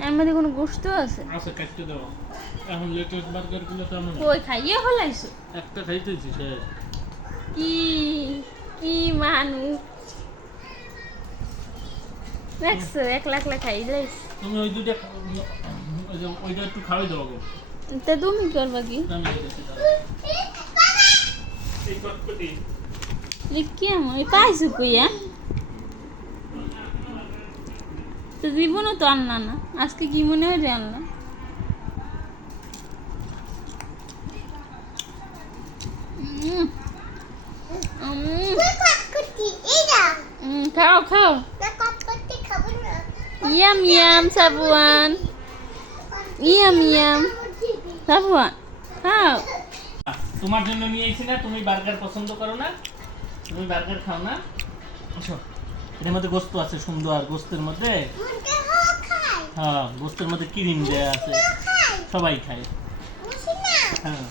এর মধ্যে কোনো গোস্ত আছে? আচ্ছা কাটতে দাও এখন লেটেস্ট বার্গারগুলো তো এমন কই খাইয়ে ফেলাইছো একটা খাইতেছি শেষ কি কি মানুষ। দেখছ একলা একলা খাই যাইস তুমি ওই দুটা ওই যে ওইটা একটু খাওয়াই দাও গো তা তুমি করবা কি? আমি কটকটি কি আমার পাইছো কইয়া তো জীবনও তো আনলা না। আজকে কি মনে হয় যে আনলা খাও খাও। ইয়াম ইয়াম সাবুয়ান ইয়াম ইয়াম সাবুয়ান খাও। তোমার জন্য নিয়ে এসেছি না তুমি বার্গার পছন্দ করো না। তুমি বার্গার খাও না। আসো। এর মধ্যে গোস্ত আছে সুন্দর গোস্তের মধ্যে। হ্যাঁ গোস্তের মধ্যে ক্রিম দেয়া আছে। সবাই খায়। হ্যাঁ।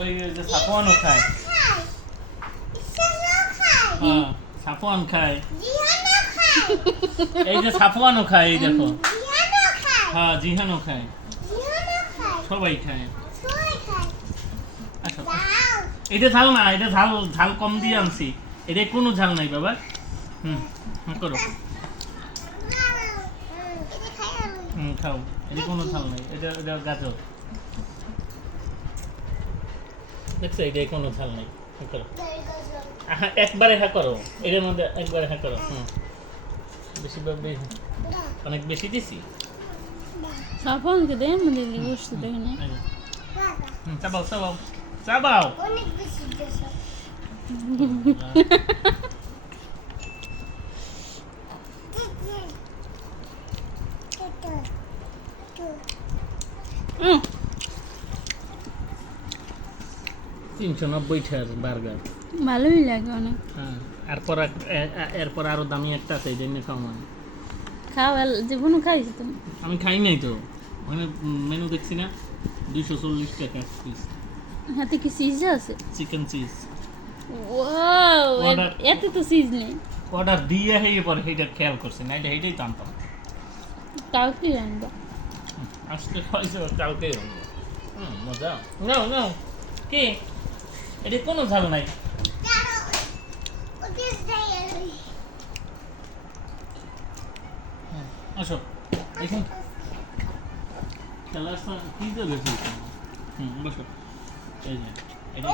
ওই যে সাফওয়ানও খায়। হ্যাঁ সাফওয়ান খায়। এই যে সাফওয়ানও খায় এই দেখো। হ্যাঁ জিহানও খায়। সবাই খায়। আচ্ছা। এটা ঝাল না এটা ঝাল ঝাল কম দিয়ে আনছি। এটা কোনো ঝাল নাই বাবা। হুম করো। হুম খাও। এটা কোনো ঝাল নাই। এটা এটা গাজর। দেখছ এটা কোনো ঝাল নাই। করো। একবারে হ্যাঁ করো। এটার মধ্যে একবারে হ্যাঁ করো। হুম। বেশি অনেক বেশি দিছি। সাফনকে দেন মধ্যে দিয়ে বসতে দেখে না এই যে। হুম চাবাও চাবাও। চাবাও। অনেক বেশি উম, তিনশো নব্বইটার বার্গার। ভালোই লাগে অনেক। হ্যাঁ এরপর এরপর আরও দামি একটা আছে এই জন্য খাওয়া খাও জীবনও খাইছো তুমি? আমি খাই নাই তো। মানে মেনু দেখছি না দুইশো চল্লিশ টাকা পিস হাতে কি সিজ আছে? চিকেন চিজ ওয়াও এত তো সিজ নেই অর্ডার দিয়ে হয়ে পরে সেইটা খেয়াল করছি না এটা সেইটাই টানতাম তাও কি আনবা। আজকে খাইছে কালকে হুম মজা। নাও নাও। কি? এটা কোনো ঝাল নাই। আসো। এখন খেলার কি দেবে হুম বসো। এই যে এটা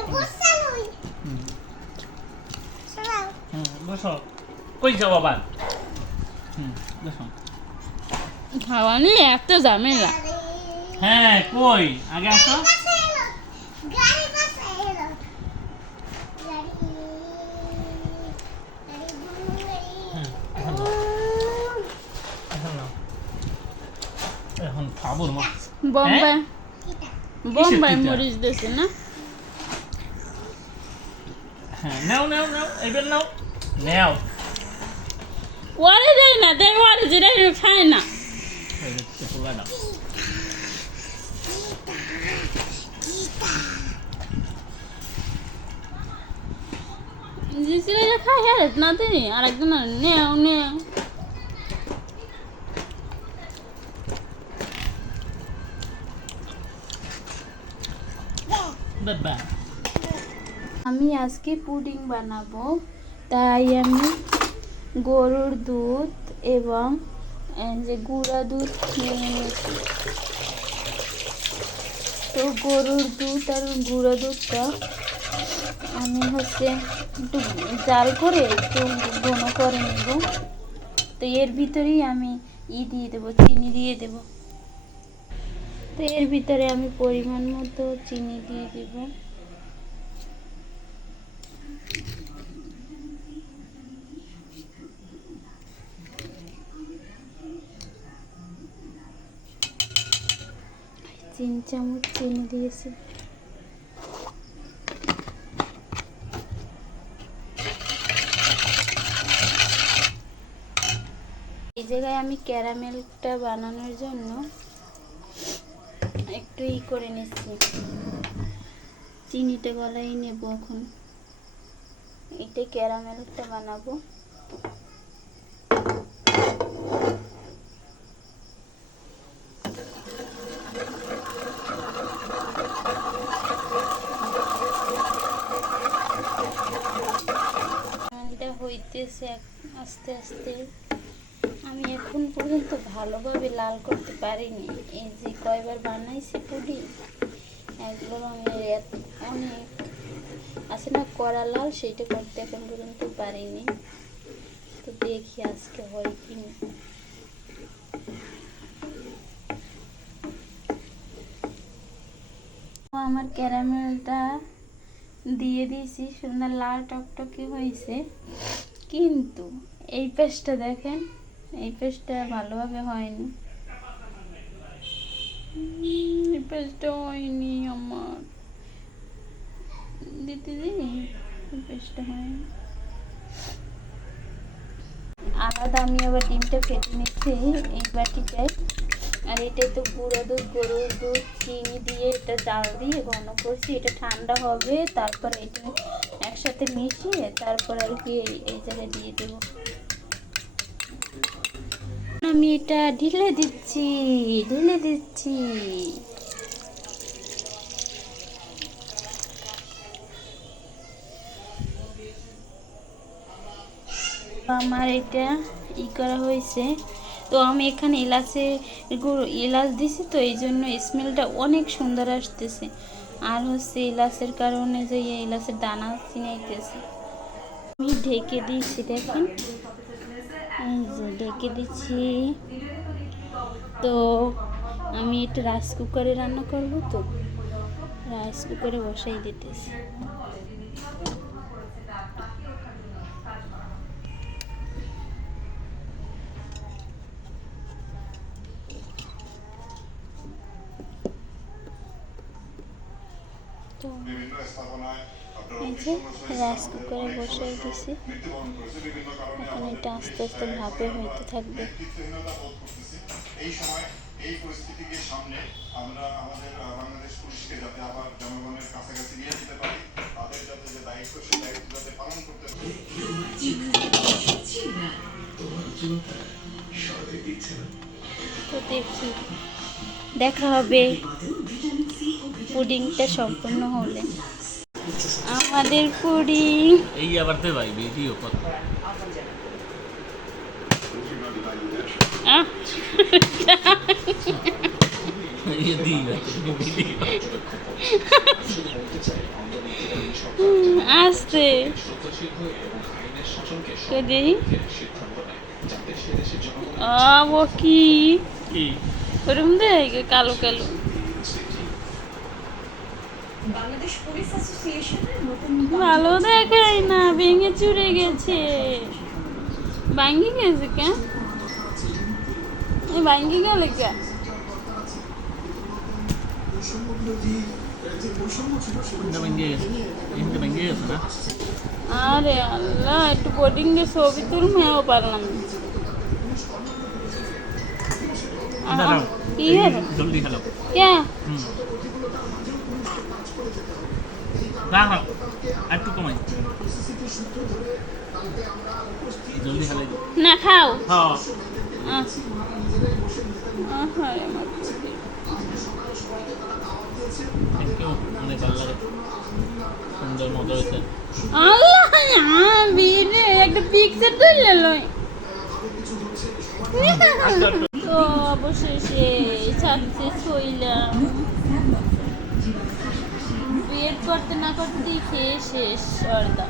হুম বসো। কই যাও আবার? হুম বসো। খাওয়া নিয়ে এত ঝামেলা। হ্যাঁ কই? আগে আসো। হ্যাঁ এখন খাব বোম্বাই বোম্বাই মরিচ দিয়েছে না? হ্যাঁ নাও নাও নাও এবার নাও নাও ওরে দেয় না দেয় ওরে যেটা খায় না এই যে চকুলা নাও জিসিরা এটা খায় হ্যাঁ না দিনি আর একজন নেও নেও বাবা আমি আজকে পুডিং বানাবো। তাই আমি গরুর দুধ এবং যে গুঁড়া দুধ নিয়ে নিয়েছি। তো গরুর দুধ আর গুঁড়ো দুধটা আমি হচ্ছে একটু জাল করে একটু ঘন করে নেব। তো এর ভিতরেই আমি ই দিয়ে দেবো, চিনি দিয়ে দেব। তো এর ভিতরে আমি পরিমাণ মতো চিনি দিয়ে দেবো। চামচ চিনি দিয়েছি এই জায়গায় আমি ক্যারামেলটা বানানোর জন্য একটু ই করে নিচ্ছি। চিনিটা গলাই নেব এখন। এটা ক্যারামেলটা বানাবো। হইতেছে আস্তে আস্তে। আমি এখন পর্যন্ত ভালোভাবে লাল করতে পারিনি। এই যে কয়বার বানাইছি পুডিং এগুলো এত- অনেক আছে না, কড়া লাল, সেইটা করতে এখন পর্যন্ত পারিনি। তো দেখি আজকে হয় কি না। আমার ক্যারামেলটা দিয়ে দিয়েছি, সুন্দর লাল টকটকে হয়েছে। কিন্তু এই পেস্টটা দেখেন, এই পেস্টটা ভালোভাবে হয়নি। এই পেস্টটা হয়নি আমার। দিতে এই পেস্টটা হয়নি। আলাদা আমি আবার ডিমটা ফেটে নিচ্ছি এই বাটিটায় আর এটা তো গুঁড়ো দুধ, গরুর দুধ, চিনি দিয়ে এটা জাল দিয়ে ঘন করছি, এটা ঠান্ডা হবে, তারপর এটা একসাথে মিশিয়ে তারপর আর কি এই- জায়গায় দিয়ে দেব। আমি এটা ঢিলে দিচ্ছি ঢিলে দিচ্ছি। আমার এটা ই করা হয়েছে। তো আমি এখানে এলাচে এলাচ দিছি তো, এই জন্য স্মেলটা অনেক সুন্দর আসতেছে। আর হচ্ছে এলাচের কারণে যে এই এলাচের দানা চিনাইতেছে আমি ঢেকে দিয়েছি দেখেন। এই যে ঢেকে দিচ্ছি। তো আমি একটু রাইস কুকারে রান্না করব তো। রাইস কুকারে বসাই দিতেছি। তো এই যে রাইস কুকারে বসাই দিছি এখন এটা আস্তে আস্তে ভাবে হইতে থাকবে। এই সময় এই পরিস্থিতিকে সামনে আমরা আমাদের বাংলাদেশ পুলিশকে যাতে আবার জনগণের কাছাকাছি নিয়ে যেতে পারি তাদের যাতে যে দায়িত্ব সেই দায়িত্ব যাতে পালন করতে পারি। তো দেখি দেখা হবে। পুডিংটা সম্পূর্ণ হলে। আমাদের পুডিং। এই আবার দে ভাই ভিডিও। কত আসতে তো আব কি? ওরম কালো কালো? বাংলাদেশ পুলিশ অ্যাসোসিয়েশনের নতুন ভালো দেখায় না ভেঙে চুরে গেছে। ভাঙ্গি গেছে কে? এই ভাঙ্গি গেল কে? এটা ভেঙে গেছে এটা ভেঙে গেছে না আরে আল্লাহ একটু বোর্ডিং দিয়ে ছবি তুলমেও পারলাম না কি? দাঁড়াও একটু কমাই। জলদি দিও না খাও। হ্যাঁ অনেক ভালো লাগে। সুন্দর মজা হয়েছে। আল্লাহ একটা পিকচার তুললে লই। তো অবশেষে সাকসেস হইলাম। ওয়েট করতে না করতে খেয়ে শেষ সর্দা